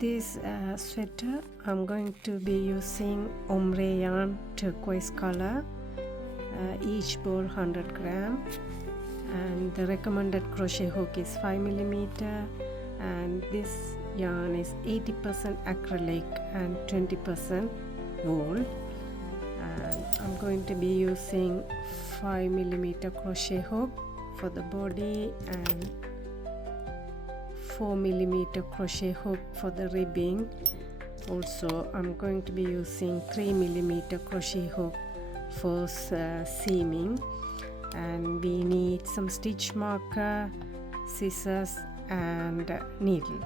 This sweater I'm going to be using ombre yarn turquoise color, each ball 100 gram, and the recommended crochet hook is 5mm, and this yarn is 80% acrylic and 20% wool, and I'm going to be using 5mm crochet hook for the body and 4mm crochet hook for the ribbing. Also I'm going to be using 3mm crochet hook for seaming, and we need some stitch marker, scissors and needle.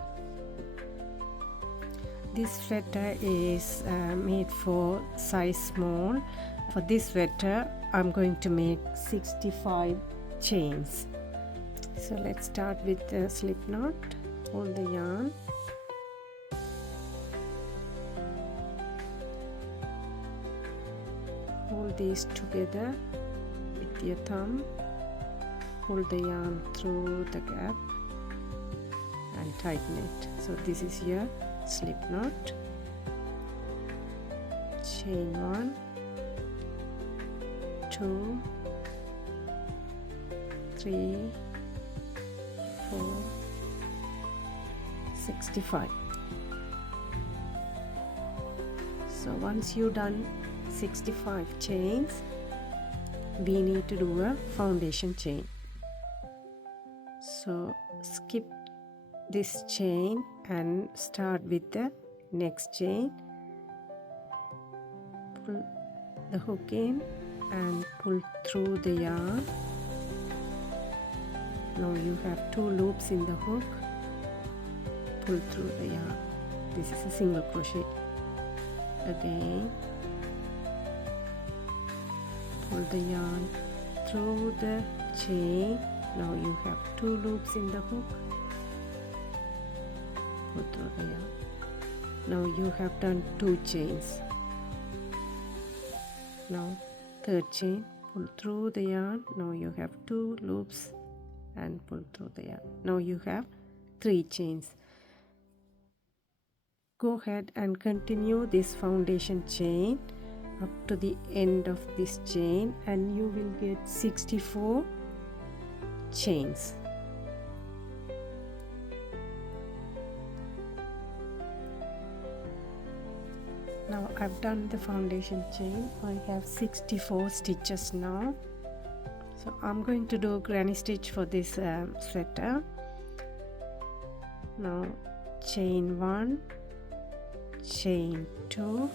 This sweater is made for size small. For this sweater I'm going to make 65 chains. So let's start with the slip knot. Hold the yarn, hold these together with your thumb, pull the yarn through the gap and tighten it. So this is your slip knot. Chain 1, 2, 3, 4, 65. So once you've done 65 chains, we need to do a foundation chain. So skip this chain and start with the next chain. Pull the hook in and pull through the yarn. Now you have 2 loops in the hook. Pull through the yarn. This is a single crochet. Again, pull the yarn through the chain. Now you have 2 loops in the hook. Pull through the yarn. Now you have done 2 chains. Now third chain, pull through the yarn. Now you have 2 loops and pull through the yarn. Now you have 3 chains. Go ahead and continue this foundation chain up to the end of this chain, and you will get 64 chains. Now I've done the foundation chain. I have 64 stitches now. So I'm going to do granny stitch for this sweater. Now chain 1, chain 2,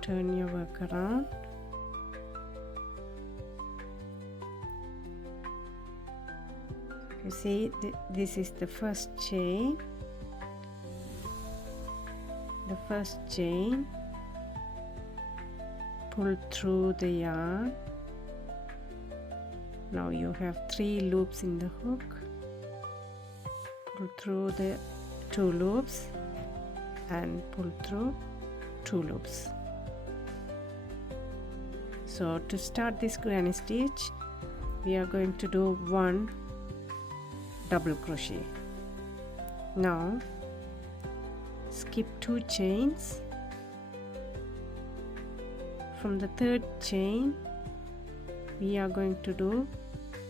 turn your work around, you see this is the first chain, pull through the yarn. Now you have 3 loops in the hook, pull through the 2 loops and pull through 2 loops. So to start this granny stitch, we are going to do 1 double crochet. Now skip 2 chains. From the third chain we are going to do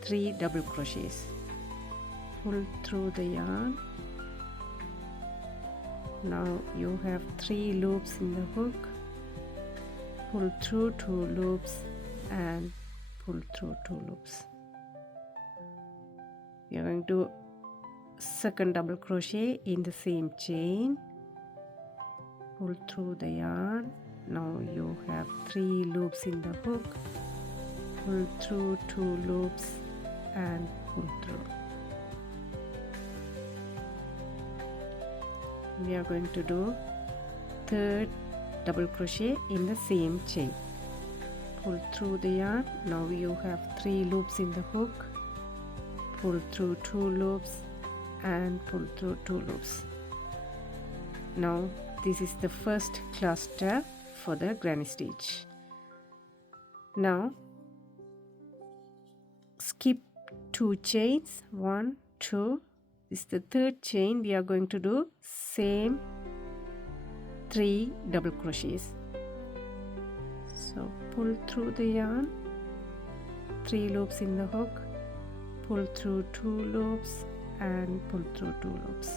3 double crochets. Pull through the yarn. Now you have 3 loops in the hook, pull through 2 loops and pull through 2 loops. We are going to do second double crochet in the same chain, pull through the yarn. Now you have 3 loops in the hook, pull through 2 loops and pull through. we are going to do third double crochet in the same chain. Pull through the yarn. Now you have 3 loops in the hook. Pull through 2 loops and pull through 2 loops. Now this is the first cluster for the granny stitch. Now skip 2 chains, 1, 2. This is the third chain. We are going to do same 3 double crochets. So pull through the yarn, 3 loops in the hook, pull through 2 loops and pull through 2 loops,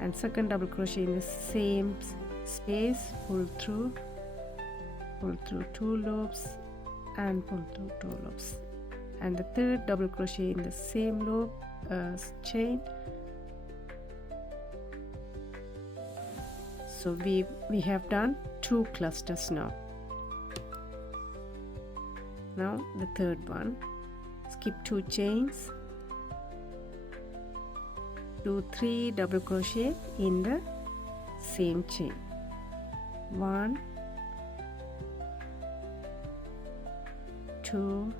and second double crochet in the same space, pull through 2 loops and pull through 2 loops, and the third double crochet in the same loop chain. So we have done 2 clusters now. Now the third one, skip 2 chains, do 3 double crochet in the same chain. 1, 2,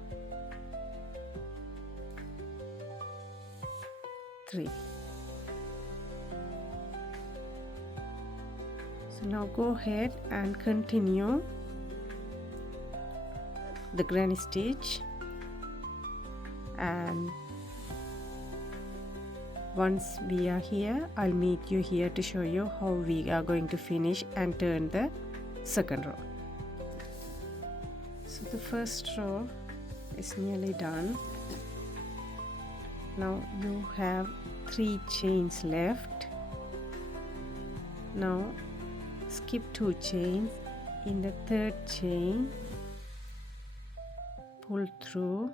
3. So now go ahead and continue the granny stitch, and once we are here, I'll meet you here to show you how we are going to finish and turn the second row. So the first row is nearly done. Now you have 3 chains left. Now skip 2 chains. In the third chain, pull through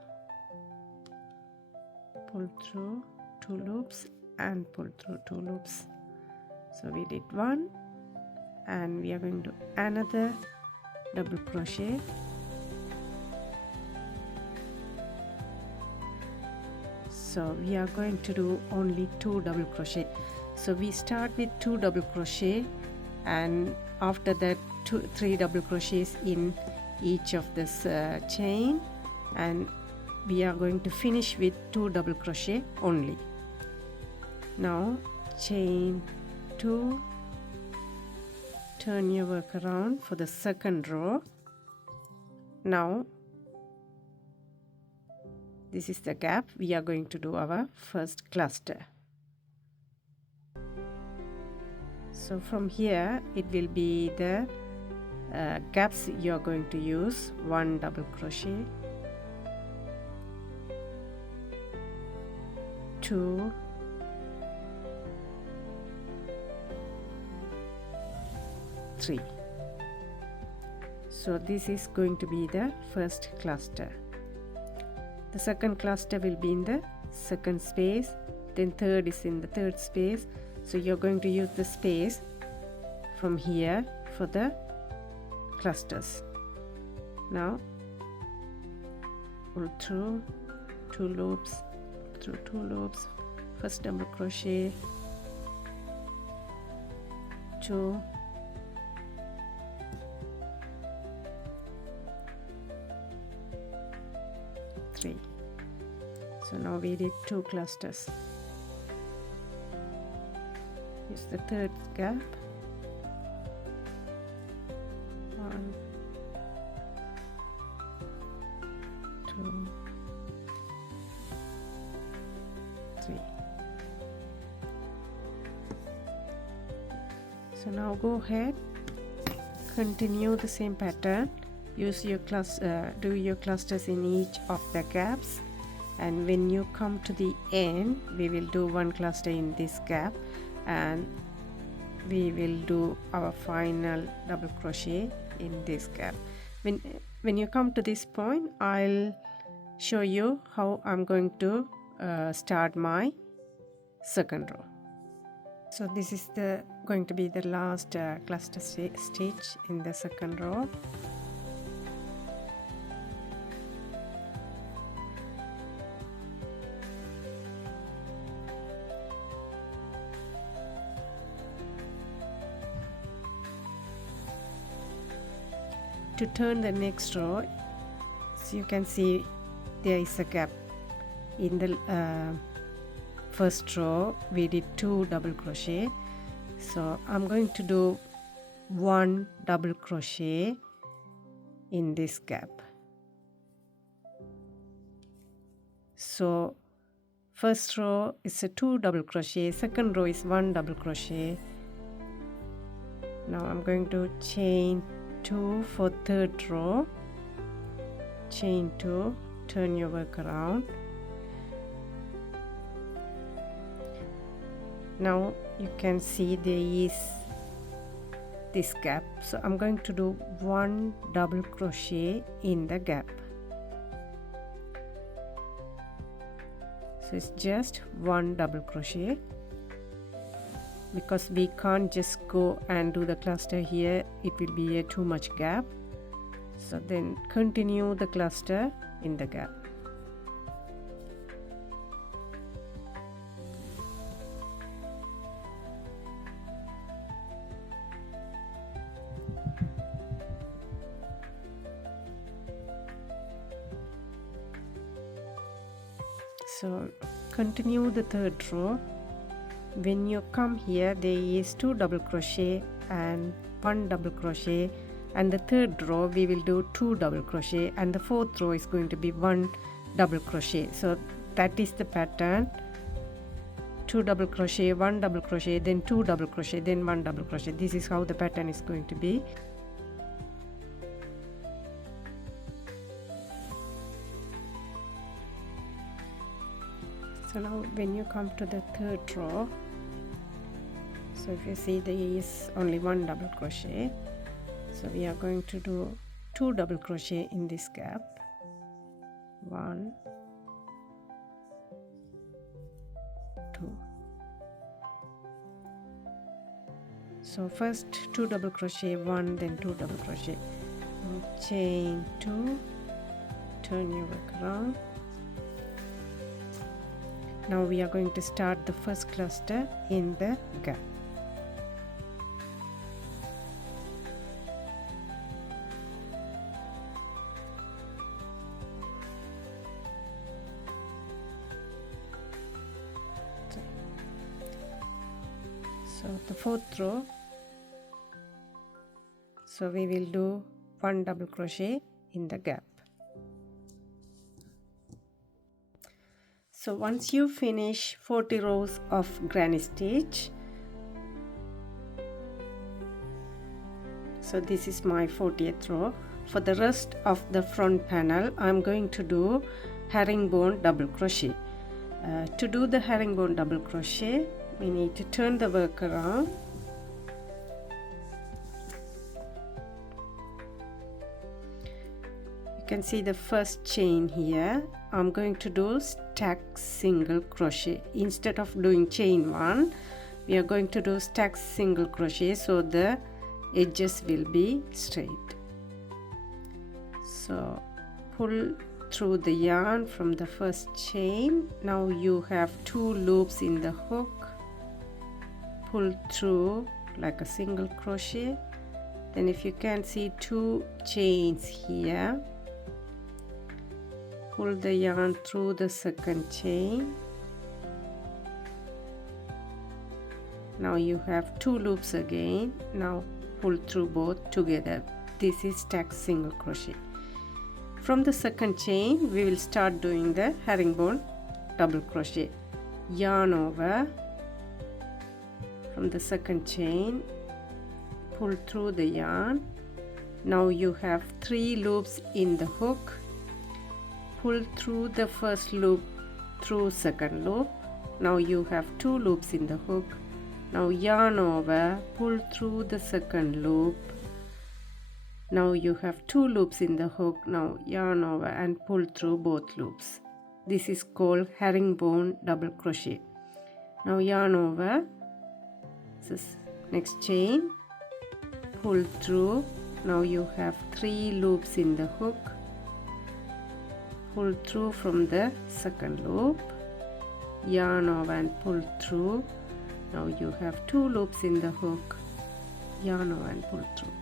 2 loops and pull through 2 loops. So we did 1, and we are going to do another double crochet. So we are going to do only 2 double crochet. So we start with 2 double crochet, and after that 3 double crochets in each of this chain, and we are going to finish with 2 double crochet only. Now chain 2, turn your work around for the second row. Now this is the gap. We are going to do our first cluster. So from here it will be the gaps you are going to use. 1 double crochet, 2, 3. So this is going to be the first cluster. The second cluster will be in the second space, then third is in the third space. So you're going to use the space from here for the clusters. Now pull through 2 loops, through 2 loops, first double crochet, 2, 3. So now we did 2 clusters. Use the third gap. 1, 2, 3. So now go ahead, continue the same pattern. Use your do your clusters in each of the gaps, and when you come to the end, we will do 1 cluster in this gap, and we will do our final double crochet in this gap. When you come to this point, I'll show you how I'm going to start my second row. So this is going to be the last cluster stitch in the second row. to turn the next row, so you can see there is a gap in the first row. We did 2 double crochet, so I'm going to do 1 double crochet in this gap. So first row is a 2 double crochet, second row is 1 double crochet. Now I'm going to chain 2 for third row, chain 2, turn your work around. Now you can see there is this gap, so I'm going to do 1 double crochet in the gap. So it's just 1 double crochet, because we can't just go and do the cluster here, it will be a too much gap. So then continue the cluster in the gap. So continue the third row. When you come here, there is 2 double crochet and 1 double crochet, and the third row we will do 2 double crochet, and the fourth row is going to be 1 double crochet. So that is the pattern: 2 double crochet, 1 double crochet, then 2 double crochet, then 1 double crochet. This is how the pattern is going to be. So now when you come to the third row, so if you see there is only 1 double crochet, so we are going to do 2 double crochet in this gap. 1, 2. So first 2 double crochet, 1, then 2 double crochet. Now chain 2, turn your work around. Now we are going to start the first cluster in the gap. So the fourth row, so we will do 1 double crochet in the gap. So once you finish 40 rows of granny stitch, so this is my 40th row. For the rest of the front panel, I'm going to do herringbone double crochet. To do the herringbone double crochet, we need to turn the work around. You can see the first chain here. I'm going to do stack single crochet. Instead of doing chain 1, we are going to do stack single crochet, so the edges will be straight. So pull through the yarn from the first chain. Now you have 2 loops in the hook. Pull through like a single crochet. Then if you can see 2 chains here, pull the yarn through the second chain. Now you have 2 loops again. Now pull through both together. This is stack single crochet. From the second chain, we will start doing the herringbone double crochet. Yarn over from the second chain, pull through the yarn. Now you have 3 loops in the hook. Pull through the first loop through second loop. Now you have 2 loops in the hook. Now yarn over, pull through the second loop. Now you have 2 loops in the hook. Now yarn over and pull through both loops. This is called herringbone double crochet. Now yarn over, this next chain, pull through. Now you have 3 loops in the hook. Pull through from the second loop, yarn over and pull through. Now you have 2 loops in the hook, yarn over and pull through.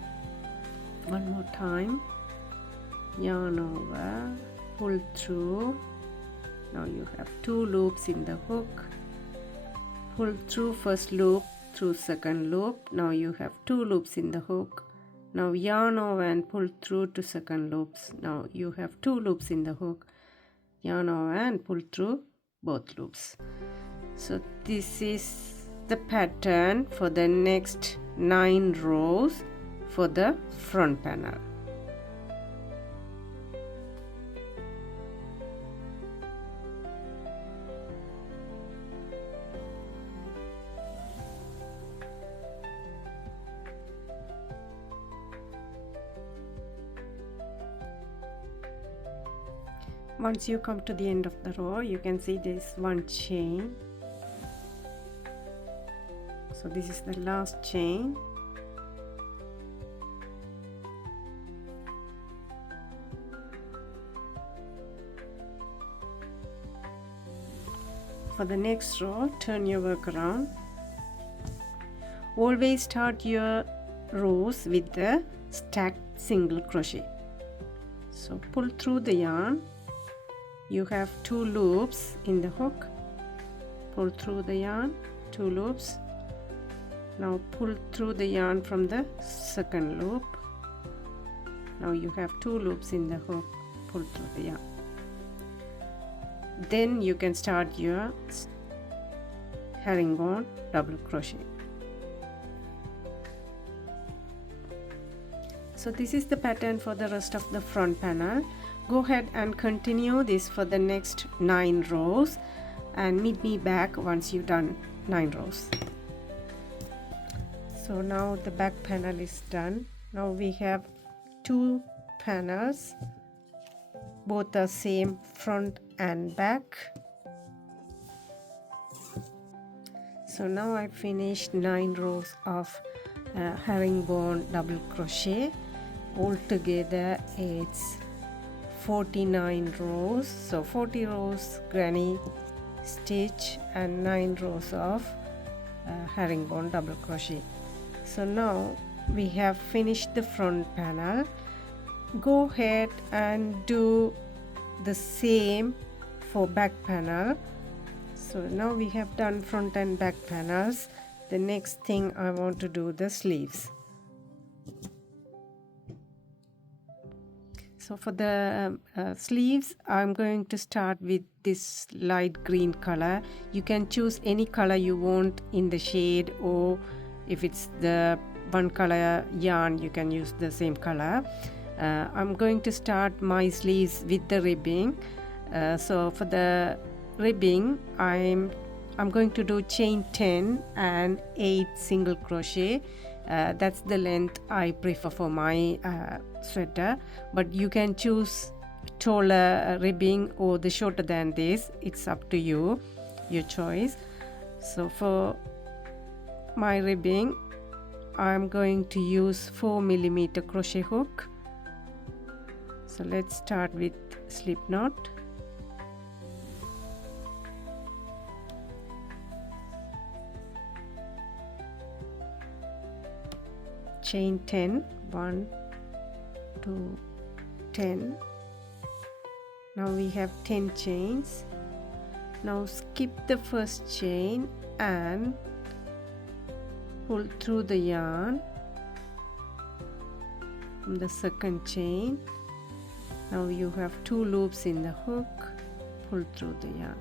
One more time. Yarn over, pull through. Now you have 2 loops in the hook. Pull through first loop, through second loop. Now you have 2 loops in the hook. Now yarn over and pull through to second loops. Now you have 2 loops in the hook. Yarn over and pull through both loops. So this is the pattern for the next 9 rows for the front panel. Once you come to the end of the row, you can see there's one chain. So this is the last chain. For the next row, turn your work around. Always start your rows with the stacked single crochet. So pull through the yarn. You have 2 loops in the hook. Pull through the yarn, 2 loops. Now pull through the yarn from the second loop. Now you have 2 loops in the hook. Pull through the yarn. Then you can start your herringbone double crochet. So this is the pattern for the rest of the front panel. Go ahead and continue this for the next 9 rows and meet me back once you've done 9 rows. So now the back panel is done. Now we have 2 panels, both are same front and back. So now I finished 9 rows of herringbone double crochet. Altogether it's 49 rows, so 40 rows granny stitch and 9 rows of herringbone double crochet. So now we have finished the front panel. Go ahead and do the same for back panel. So now we have done front and back panels. The next thing I want to do the sleeves. So for the sleeves, I'm going to start with this light green color. You can choose any color you want in the shade, or if it's the one color yarn, you can use the same color. I'm going to start my sleeves with the ribbing. So for the ribbing, I'm going to do chain 10 and 8 single crochet. That's the length I prefer for my sweater, but you can choose taller ribbing or the shorter than this. It's up to you, your choice. So for my ribbing, I'm going to use 4mm crochet hook. So let's start with slip knot. Chain 10, 1, 2, 10. Now we have 10 chains. Now skip the first chain and pull through the yarn from the second chain. Now you have 2 loops in the hook. Pull through the yarn.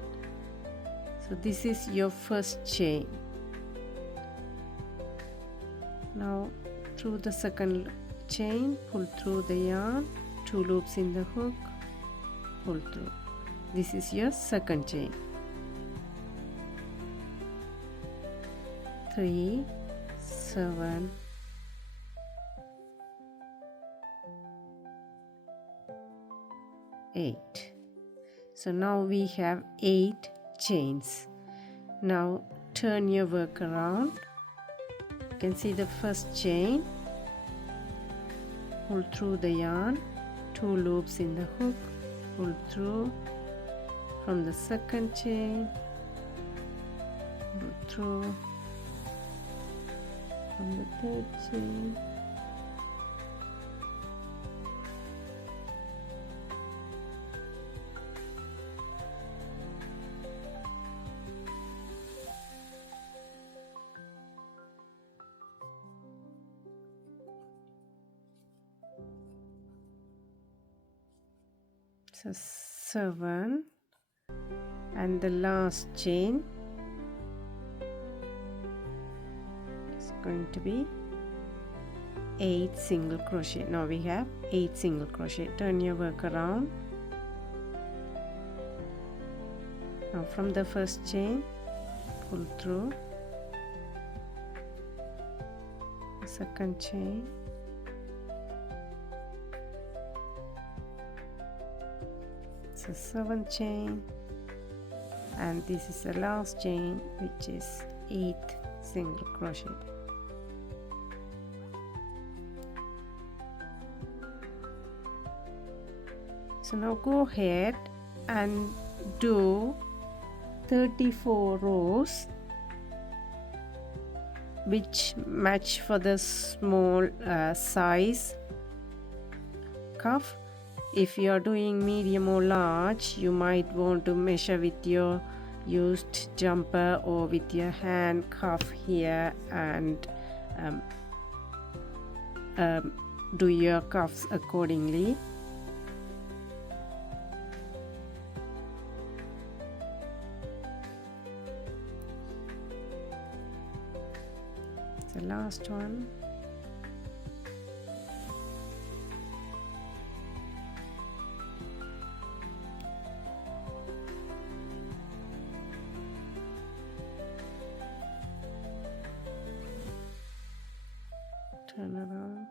So this is your first chain. Now through the second chain, pull through the yarn, 2 loops in the hook, pull through. This is your second chain. 3, 7, 8. So now we have 8 chains. Now turn your work around. You can see the first chain, pull through the yarn, 2 loops in the hook, pull through from the second chain, pull through from the third chain, So 7, and the last chain is going to be 8 single crochet. Now we have 8 single crochet. Turn your work around. Now from the first chain, pull through the second chain, it's a 7th chain, and this is the last chain, which is 8th single crochet. So now go ahead and do 34 rows which match for the small size cuff. If you are doing medium or large, you might want to measure with your used jumper or with your hand cuff here and do your cuffs accordingly. The last one. Turn around.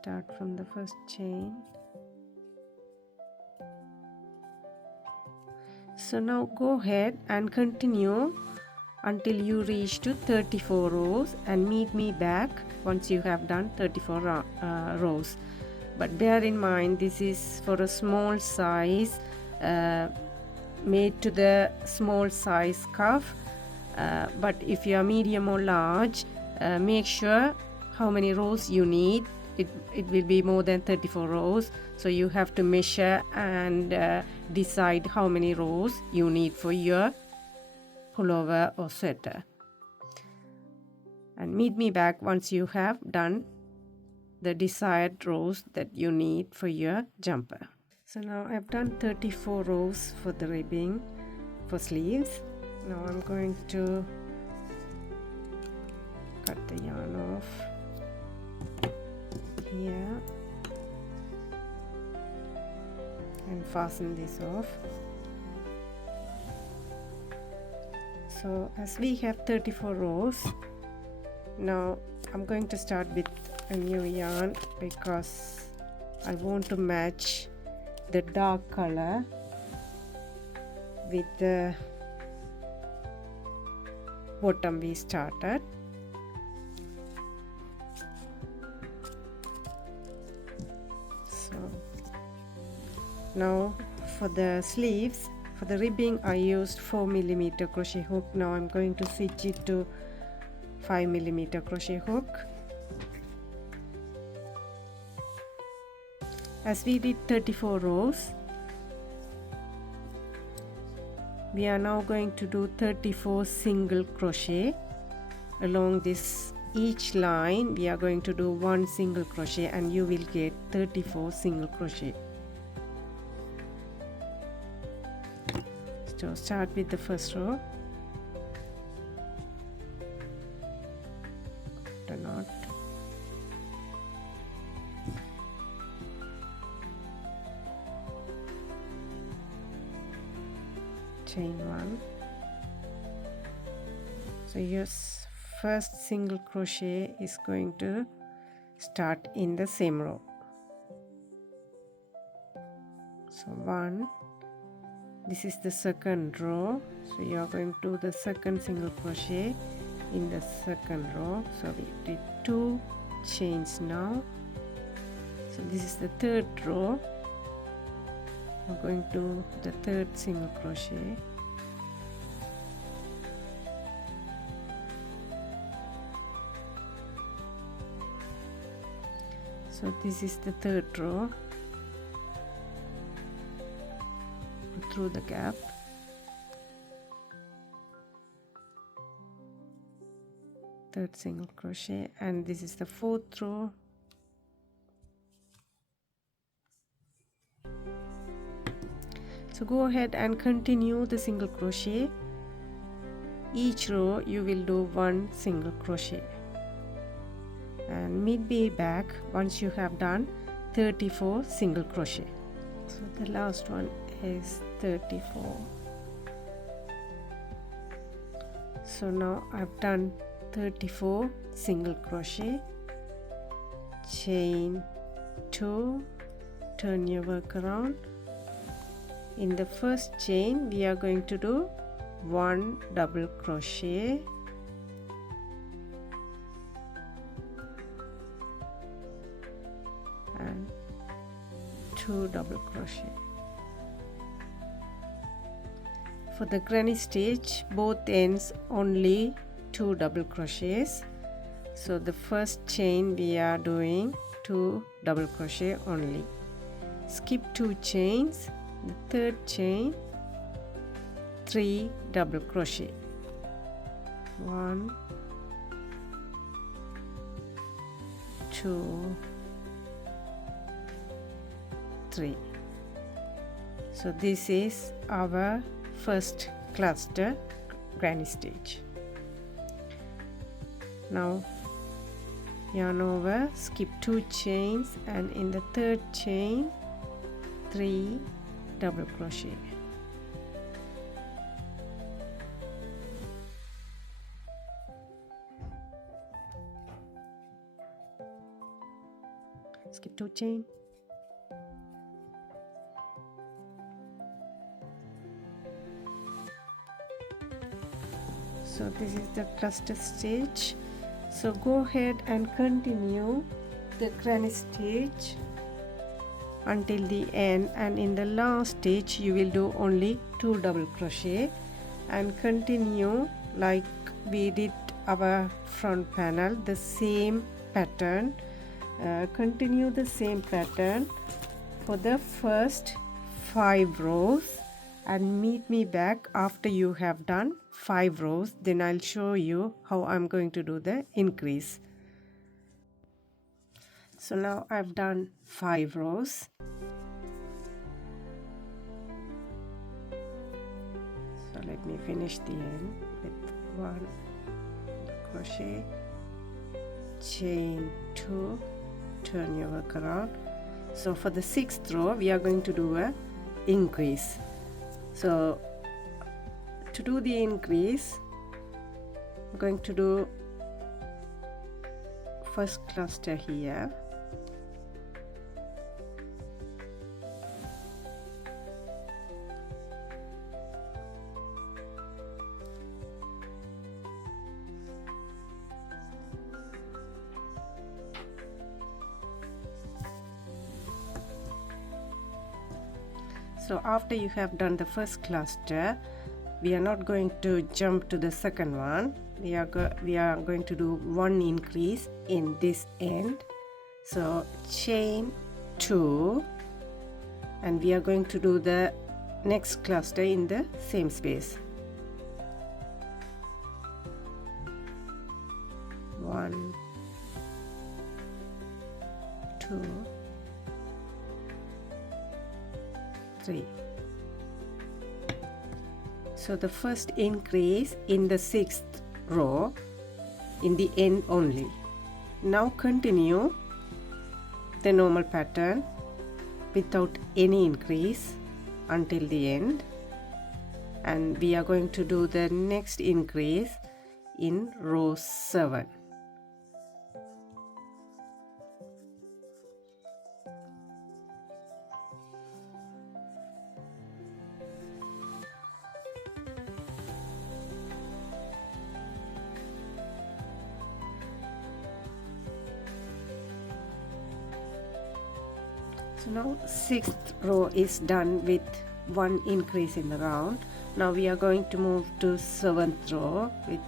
Start from the first chain. So now go ahead and continue until you reach to 34 rows and meet me back once you have done 34 rows. But bear in mind, this is for a small size, made to the small size cuff, but if you are medium or large, make sure how many rows you need. It will be more than 34 rows, so you have to measure and decide how many rows you need for your pullover or sweater. And meet me back once you have done the desired rows that you need for your jumper. So now I've done 34 rows for the ribbing for sleeves. Now I'm going to cut the yarn off here and fasten this off. So as we have 34 rows, now I'm going to start with a new yarn because I want to match the dark color with the bottom we started. So now for the sleeves, for the ribbing I used 4mm crochet hook. Now I'm going to switch it to 5mm crochet hook. As we did 34 rows, we are now going to do 34 single crochet along this. Each line we are going to do 1 single crochet and you will get 34 single crochet. So start with the first row, the knot, chain 1. So your first single crochet is going to start in the same row. So 1, this is the second row, so you are going to do the second single crochet in the second row. So we did 2 chains now. So this is the third row. We're going to do the third single crochet. So this is the third row. Through the gap, third single crochet, and this is the fourth row. So go ahead and continue the single crochet. Each row you will do one single crochet, and meet me back once you have done 34 single crochet. So the last one is 34. So now I've done 34 single crochet, chain 2, turn your work around. In the first chain we are going to do 1 double crochet, and 2 double crochet. For the granny stitch, both ends only 2 double crochets. So the first chain we are doing 2 double crochet only. Skip 2 chains. The third chain, 3 double crochet. 1, 2, 3. So this is our first cluster granny stitch. Now yarn over, skip 2 chains, and in the third chain 3 double crochet. Skip 2 chain. So this is the cluster stitch. So go ahead and continue the granny stitch until the end, and in the last stitch you will do only 2 double crochet, and continue like we did our front panel, the same pattern. Continue the same pattern for the first 5 rows, and meet me back after you have done 5 rows. Then I'll show you how I'm going to do the increase. So now I've done 5 rows. So let me finish the end with 1 crochet, chain 2, turn your work around. So for the 6th row we are going to do a increase. So to do the increase, I'm going to do first cluster here, so after you have done the first cluster, we are not going to jump to the second one. We are going to do one increase in this end. So chain 2, and we are going to do the next cluster in the same space. 1, 2, 3. So the first increase in the 6th row in the end only. Now continue the normal pattern without any increase until the end, and we are going to do the next increase in row 7. So now 6th row is done with one increase in the round. Now we are going to move to 7th row with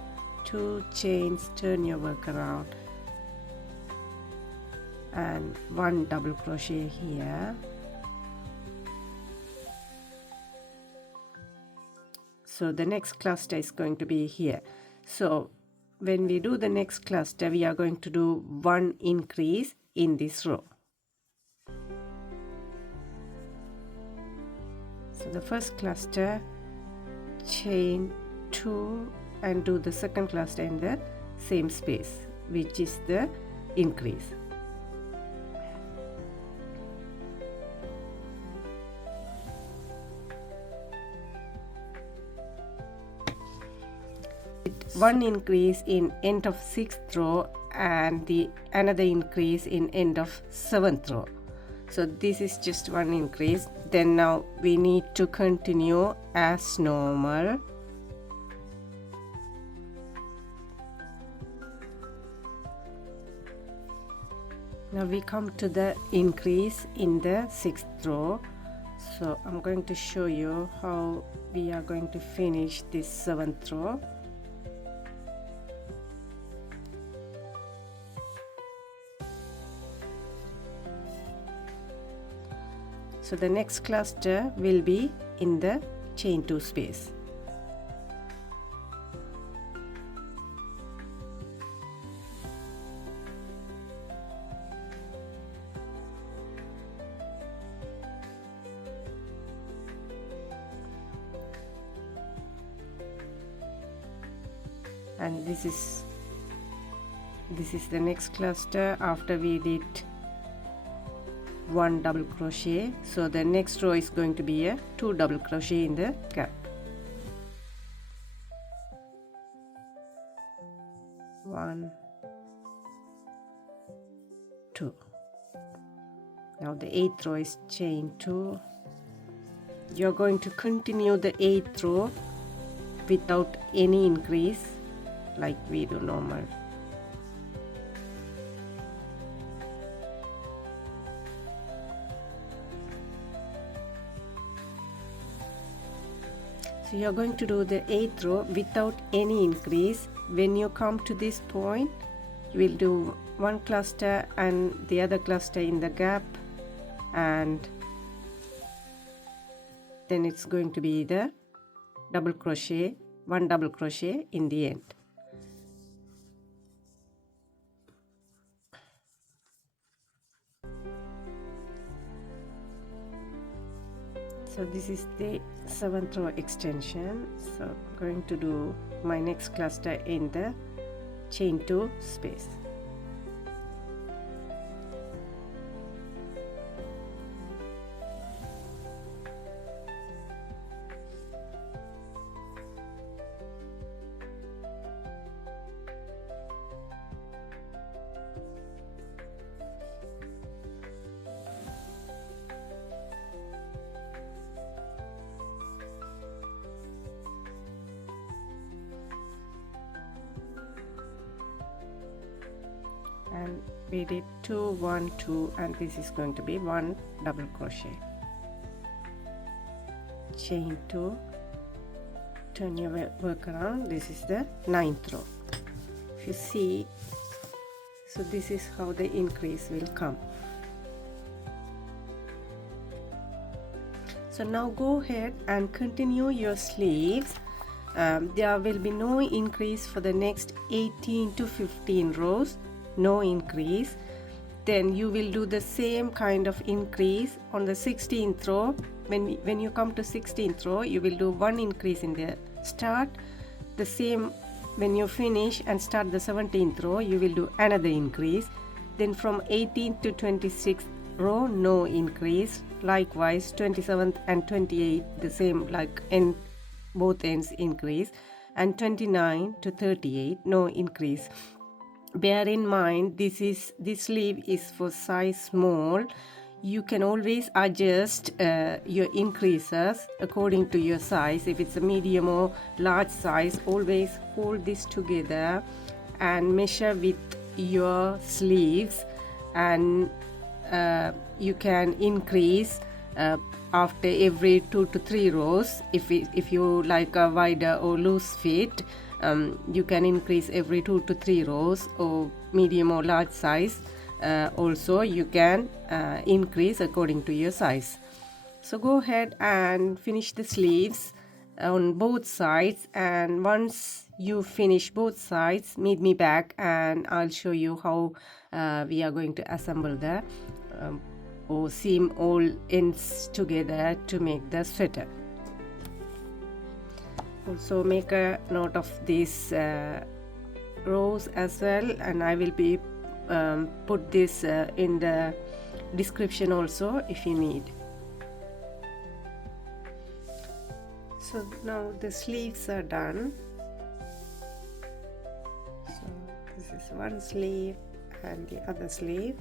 2 chains, turn your work around, and 1 double crochet here. So the next cluster is going to be here. So when we do the next cluster, we are going to do one increase in this row. So the first cluster, chain 2 and do the second cluster in the same space, which is the increase. One increase in end of 6th row and the another increase in end of 7th row. So this is just one increase. Then now we need to continue as normal. Now we come to the increase in the 6th row. So I'm going to show you how we are going to finish this 7th row. So the next cluster will be in the chain 2 space. And this is the next cluster after we did one double crochet. So the next row is going to be a 2 double crochet in the gap. 1, 2. Now the 8th row is chain 2. You're going to continue the 8th row without any increase like we do normal. So you're going to do the 8th row without any increase. When you come to this point, you will do one cluster and the other cluster in the gap, and then it's going to be the double crochet, one double crochet in the end. So this is the 7th row extension. So I'm going to do my next cluster in the chain 2 space. And we did 2 1 2, and this is going to be 1 double crochet, chain 2, turn your work around. This is the 9th row. If you see, so this is how the increase will come. So now go ahead and continue your sleeves. There will be no increase for the next 18 to 15 rows. No increase. Then you will do the same kind of increase on the 16th row. When you come to 16th row, you will do one increase in the start. The same when you finish and start the 17th row, you will do another increase. Then from 18th to 26th row, no increase. Likewise 27th and 28th, the same, like in both ends increase. And 29 to 38, no increase. Bear in mind, this sleeve is for size small. You can always adjust your increases according to your size. If it's a medium or large size, always hold this together and measure with your sleeves, and you can increase after every 2 to 3 rows. If you like a wider or loose fit, you can increase every 2 to 3 rows, or medium or large size. Also you can increase according to your size. So go ahead and finish the sleeves on both sides, and once you finish both sides, meet me back and I'll show you how we are going to assemble the or seam all ends together to make the sweater. also make a note of these rows as well, and I will be put this in the description also if you need. So now the sleeves are done. So this is one sleeve and the other sleeve.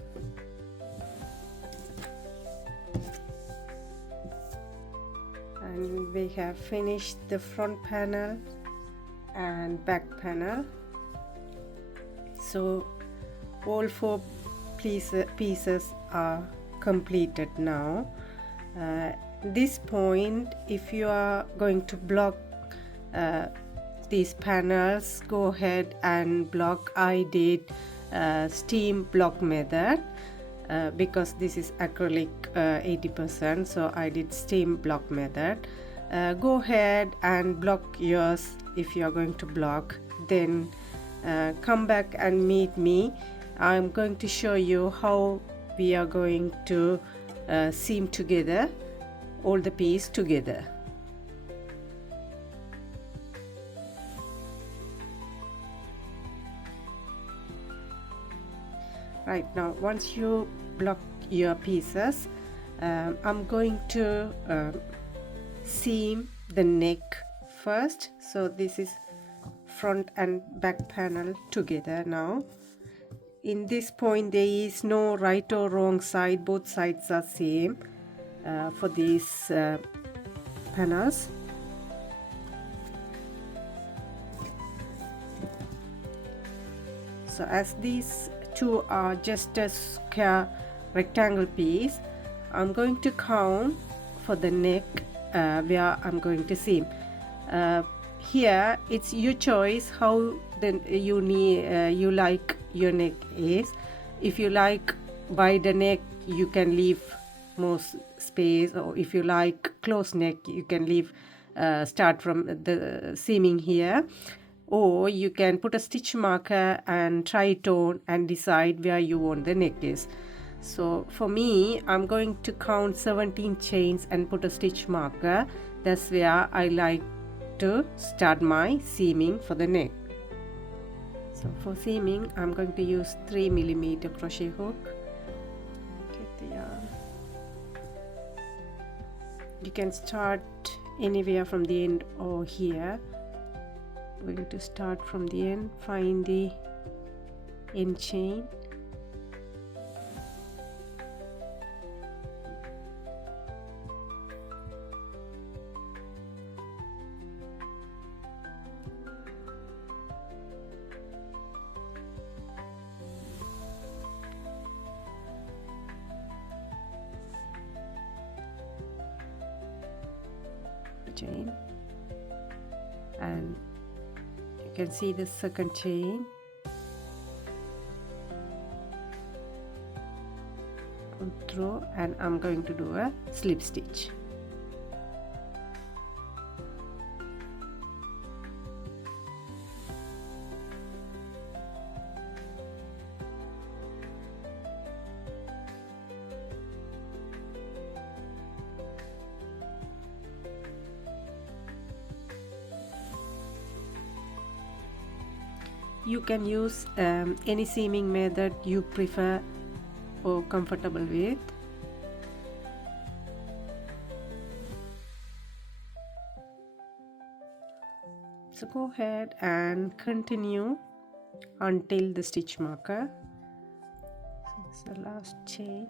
And we have finished the front panel and back panel. So all four pieces are completed now. This point, if you are going to block these panels, go ahead and block. I did steam block method because this is acrylic 80%, so I did steam block method. Go ahead and block yours if you are going to block, then come back and meet me. I'm going to show you how we are going to seam together all the pieces together. Right, now once you block your pieces, I'm going to seam the neck first. So this is front and back panel together. Now in this point there is no right or wrong side, both sides are same for these panels. So as these two are just a square rectangle piece, I'm going to count for the neck where I'm going to seam. Here it's your choice how you like your neck is. If you like wider neck, you can leave more space, or if you like close neck, you can leave start from the seaming here, or you can put a stitch marker and try it on and decide where you want the neck is. So for me, I'm going to count 17 chains and put a stitch marker. That's where I like to start my seaming for the neck. So for seaming, I'm going to use 3mm crochet hook. Get the yarn. You can start anywhere from the end or here. We're going to start from the end, find the end chain. Chain, and you can see the second chain, pull through, and I'm going to do a slip stitch. You can use any seaming method you prefer or comfortable with. So go ahead and continue until the stitch marker. So this is the last chain.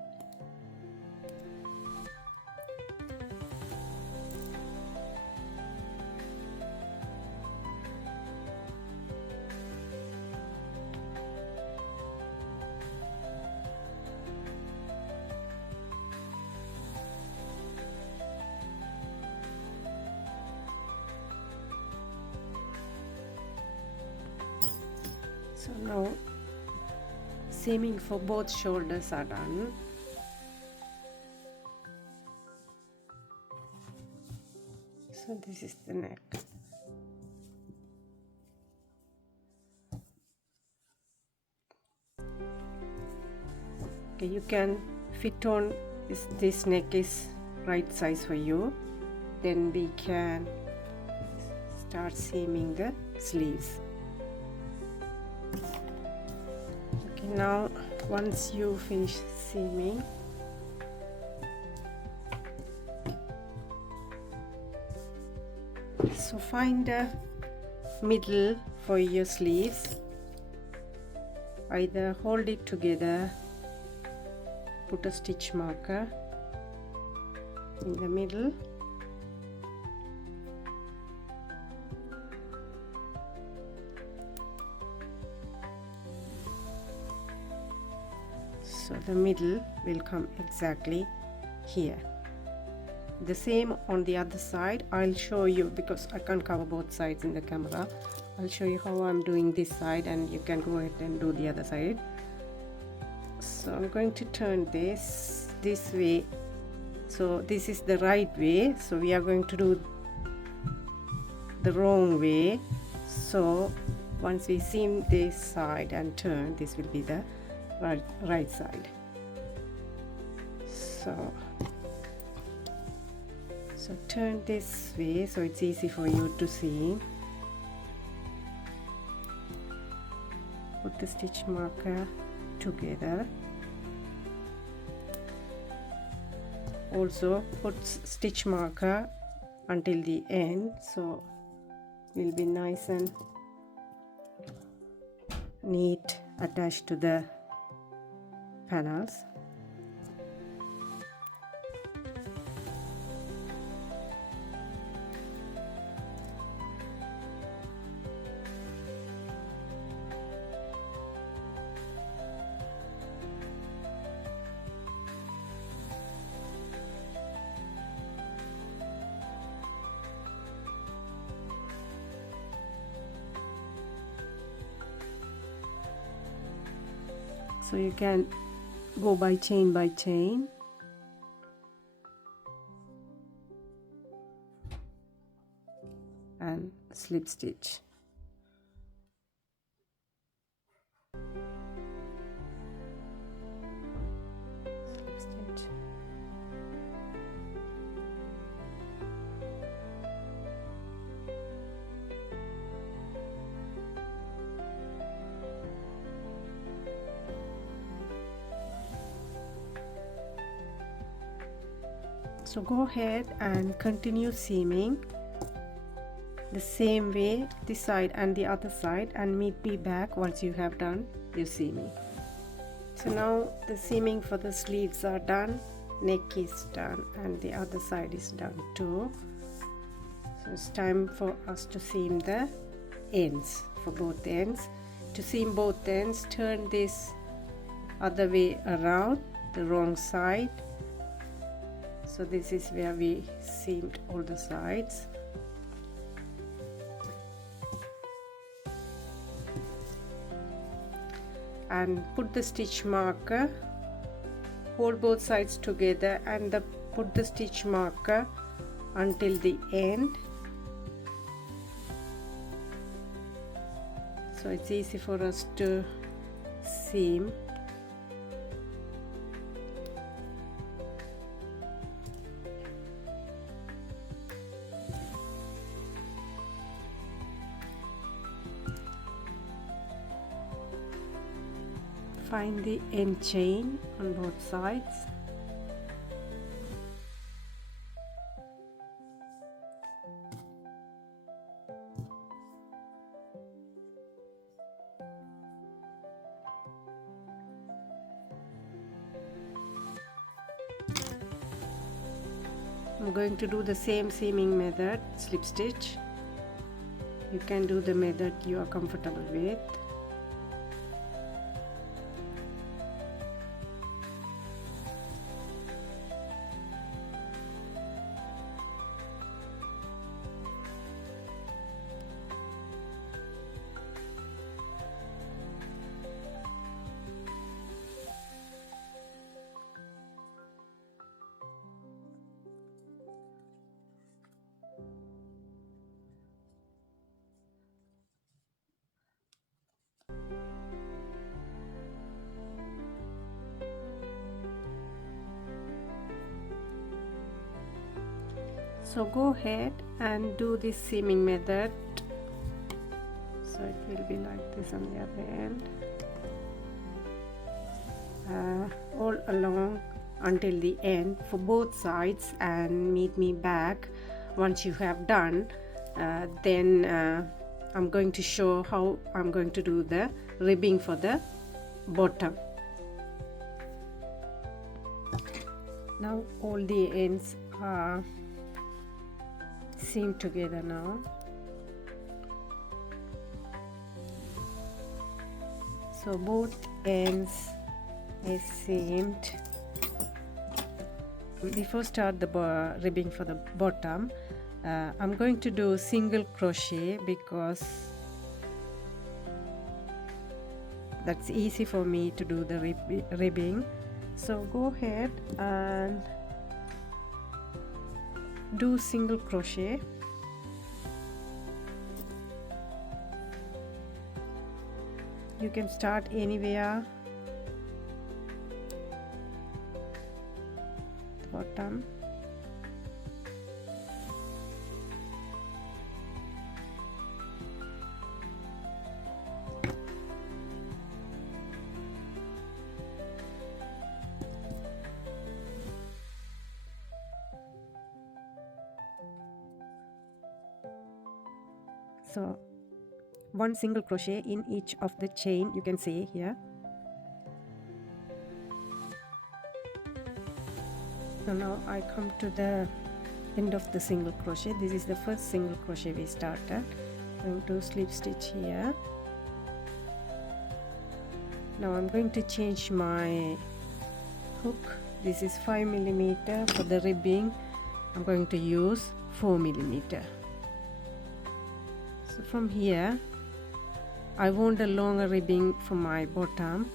So now seaming for both shoulders are done. So this is the neck. Okay, you can fit on this neck is right size for you. Then we can start seaming the sleeves. Okay, now once you finish seaming, so find a middle for your sleeves. Either hold it together, put a stitch marker in the middle, so the middle will come exactly here. The same on the other side. I'll show you because I can't cover both sides in the camera. I'll show you how I'm doing this side and you can go ahead and do the other side. So I'm going to turn this way. So this is the right way, so we are going to do the wrong way. So once we seam this side and turn, this will be the right side. So turn this way so it's easy for you to see. Put the stitch marker together. Also put stitch marker until the end, so will be nice and neat attached to the panels. So you can go by chain and slip stitch. Slip stitch. So go ahead and continue seaming the same way this side and the other side, and meet me back once you have done your seaming. So now the seaming for the sleeves are done, neck is done, and the other side is done too. So it's time for us to seam the ends for both ends. To seam both ends, turn this other way around, the wrong side. So this is where we seamed all the sides. And put the stitch marker, hold both sides together and put the stitch marker until the end. So it's easy for us to seam. Find the end chain on both sides. I'm going to do the same seaming method, slip stitch. You can do the method you are comfortable with. So go ahead and do this seaming method so it will be like this on the other end, all along until the end for both sides, and meet me back once you have done. Then I'm going to show how I'm going to do the ribbing for the bottom. Now all the ends are seamed together now. So both ends is seamed. Before start the ribbing for the bottom, I'm going to do single crochet because that's easy for me to do the ribbing. So go ahead and do single crochet. You can start anywhere, the bottom. So one single crochet in each of the chain, you can see here. So now I come to the end of the single crochet. This is the first single crochet we started. I'm going to slip stitch here. Now I'm going to change my hook. This is 5 mm. For the ribbing I'm going to use 4 mm. So from here I want a longer ribbing for my bottom.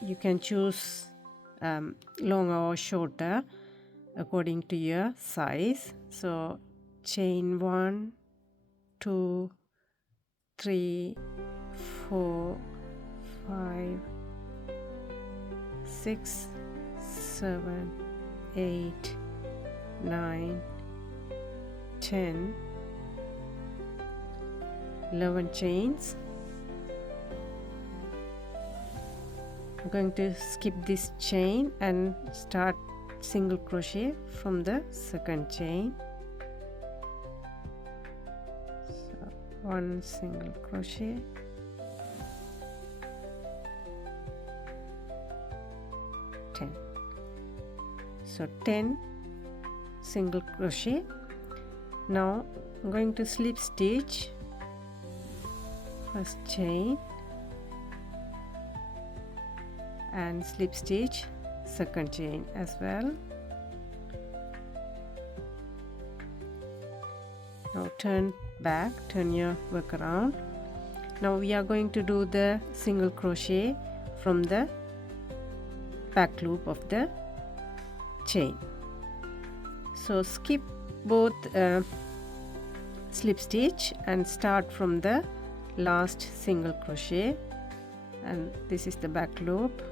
You can choose longer or shorter according to your size. So chain 1, 2, 3, 4, 5, 6, 7, 8, 9, 10, 11 chains. I'm going to skip this chain and start single crochet from the second chain. So one single crochet, so 10 single crochet. Now I'm going to slip stitch first chain and slip stitch second chain as well. Now turn back, turn your work around. Now we are going to do the single crochet from the back loop of the chain. So skip both slip stitch and start from the last single crochet, and this is the back loop.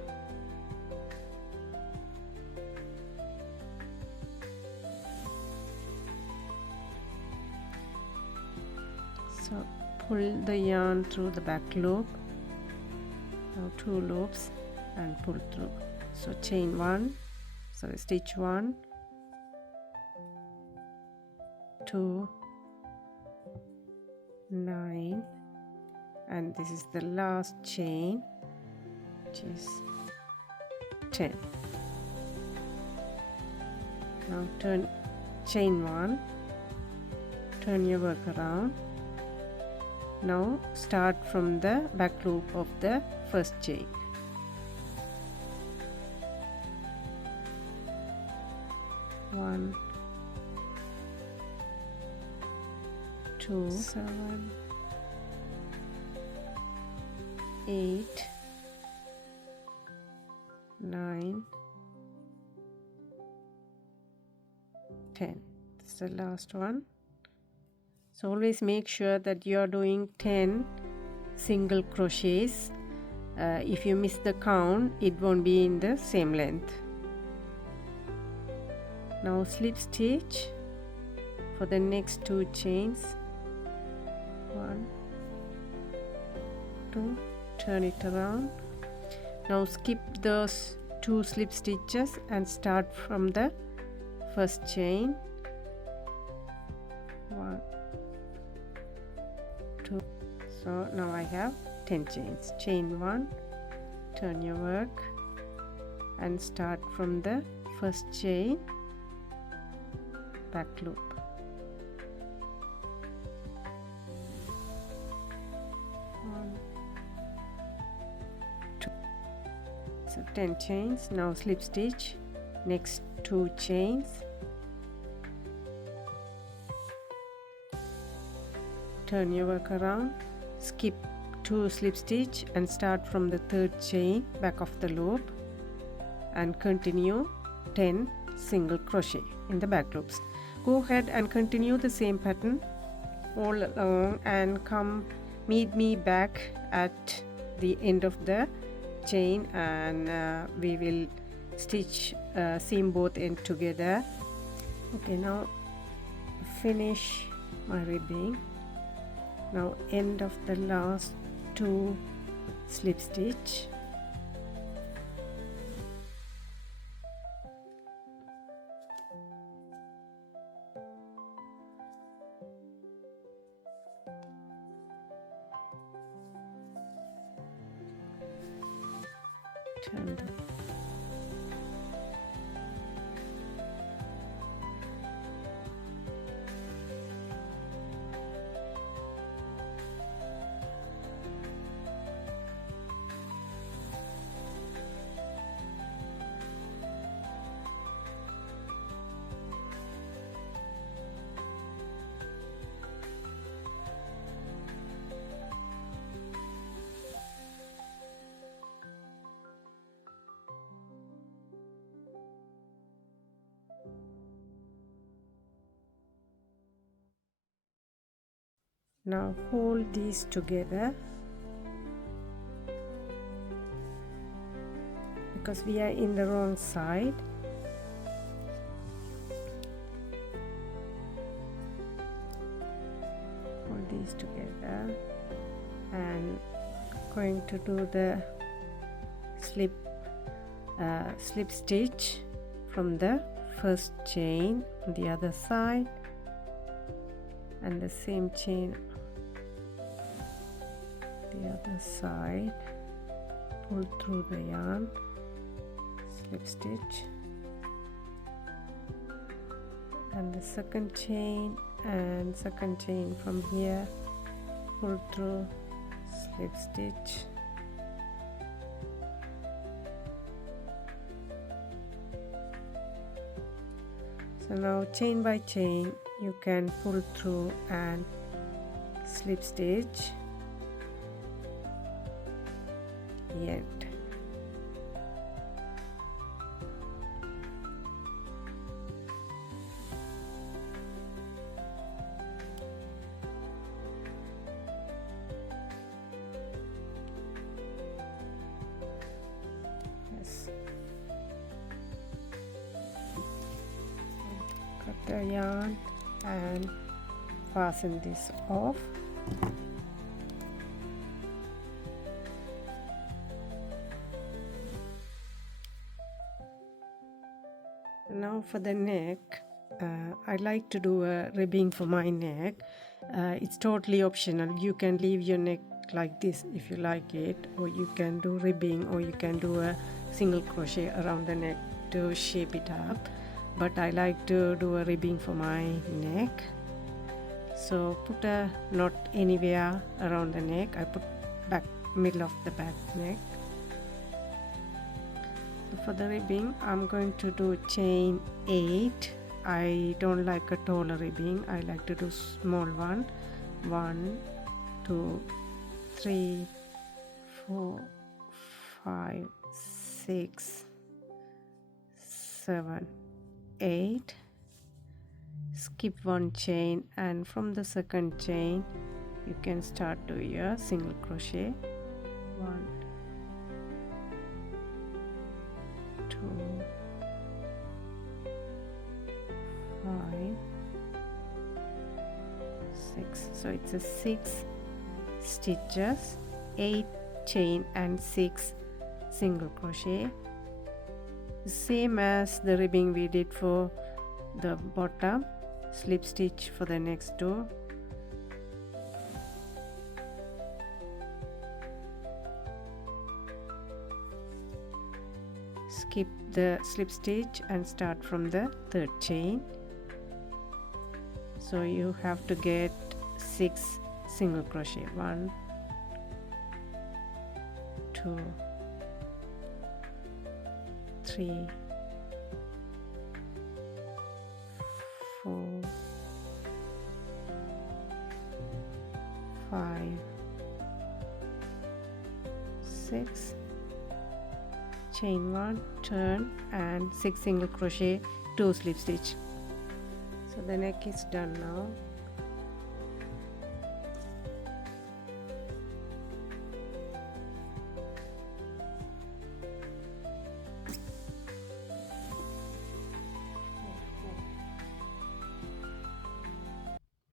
So pull the yarn through the back loop. Now 2 loops and pull through. So chain 1, sorry, stitch 1, 2, 9, and this is the last chain, which is 10. Now turn chain 1, turn your work around. Now start from the back loop of the first chain. One, 2, 7, 8, 9, 10. This is the last one. So always make sure that you are doing 10 single crochets. If you miss the count, it won't be in the same length. Now slip stitch for the next 2 chains. 1, to turn it around. Now skip those 2 slip stitches and start from the first chain. 1, 2. So now I have 10 chains. Chain 1, turn your work and start from the first chain, back loop. 1, 2. So 10 chains. Now slip stitch next 2 chains, turn your work around, skip 2 slip stitch and start from the 3rd chain back of the loop and continue 10 single crochet in the back loops. Go ahead and continue the same pattern all along and come meet me back at the end of the chain, and we will stitch seam both ends together. Okay, now finish my ribbing. Now end of the last 2 slip stitch, turn the now hold these together because we are in the wrong side. Hold these together and going to do the slip stitch from the first chain on the other side and the same chain the other side, pull through the yarn, slip stitch, and the second chain and second chain from here, pull through, slip stitch, so now chain by chain you can pull through and slip stitch the end. Yes. Cut the yarn and fasten this off. Now for the neck, I like to do a ribbing for my neck. It's totally optional. You can leave your neck like this if you like it, or you can do ribbing, or you can do a single crochet around the neck to shape it up, but I like to do a ribbing for my neck. So put a knot anywhere around the neck. I put back middle of the back neck. So for the ribbing I'm going to do chain 8. I don't like a taller ribbing, I like to do small one. 1, 2, 3, 4, 5, 6, 7, 8. Skip one chain, and from the second chain you can start to your single crochet. 1, 2, 5, 6. So it's a 6 stitches 8 chain and 6 single crochet, same as the ribbing we did for the bottom. Slip stitch for the next door. Skip the slip stitch and start from the third chain. So you have to get 6 single crochet. 1, 2, 3, 4, 5, 6, chain 1, turn, and 6 single crochet, 2 slip stitch. So the neck is done now.